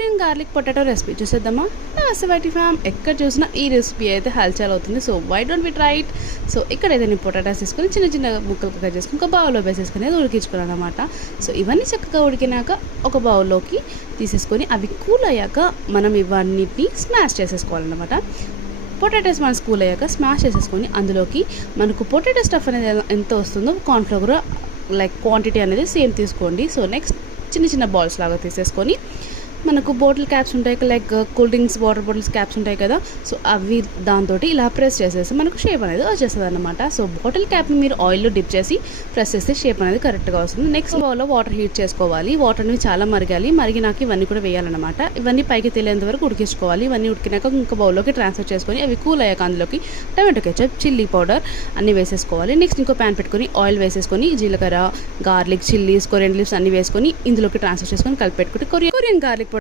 Korean garlic potato recipe చూసేద్దామా. నమస్తే ఫ్యామ్, ఎక్కడ చూసినా ఈ రెసిపీ అయితే హల్చల్ అవుతుంది. So why don't we try it. So ఇక్కడైతే నేను పొటాటోస్ తీసుకొని చిన్న చిన్న ముక్కలు కట్ చేసుకుని ఒక బౌల్లో వేసేసుకుని అది ఉడికించుకున్నాను అనమాట. సో ఇవన్నీ చక్కగా ఉడికినాక ఒక బౌల్లోకి తీసేసుకొని అవి కూల్ అయ్యాక మనం ఇవన్నిటిని స్మాష్ చేసేసుకోవాలన్నమాట. పొటాటోస్ మన కూల్ అయ్యాక స్మాష్ చేసేసుకొని అందులోకి మనకు పొటాటో స్టఫ్ అనేది ఎంత వస్తుందో కార్న్ఫ్లవర్ లైక్ క్వాంటిటీ అనేది సేమ్ తీసుకోండి. సో నెక్స్ట్ చిన్న చిన్న బాల్స్ లాగా తీసేసుకొని మనకు బాటిల్ క్యాప్స్ ఉంటాయి, like cool drinks water bottles caps ఉంటాయి కదా. సో అవి దాంతో ఇలా ప్రెస్ చేసేసి మనకు షేప్ అనేది వచ్చేస్తుంది అనమాట. సో బాటిల్ క్యాప్ని మీరు ఆయిల్లో డిప్ చేసి ప్రెస్ చేస్తే షేప్ అనేది కరెక్ట్గా వస్తుంది. నెక్స్ట్ బౌల్లో వాటర్ హీట్ చేసుకోవాలి. వాటర్ని చాలా మరగాలి. మరిగినాక ఇవన్నీ కూడా వేయాలన్నమాట. ఇవన్నీ పైకి తెలియేంత వరకు ఉడికించుకోవాలి. ఇవన్నీ ఉడికినాక ఇంకా బౌల్లోకి ట్రాన్స్ఫర్ చేసుకొని అవి కూల్ అయ్యాక అందులోకి టమాటో కెచప్, చిల్లీ పౌడర్ అన్నీ వేసేసుకోవాలి. నెక్స్ట్ ఇంకో ప్యాన్ పెట్టుకొని ఆయిల్ వేసేసుకొని జీలకర్ర, గార్లిక్, చిల్లీస్, కొరియన్ లీవ్స్ అన్నీ వేసుకొని ఇందులోకి ట్రాన్స్ఫర్ చేసుకొని కలిపి పెట్టుకుంటే కొరియన్ గార్లిక్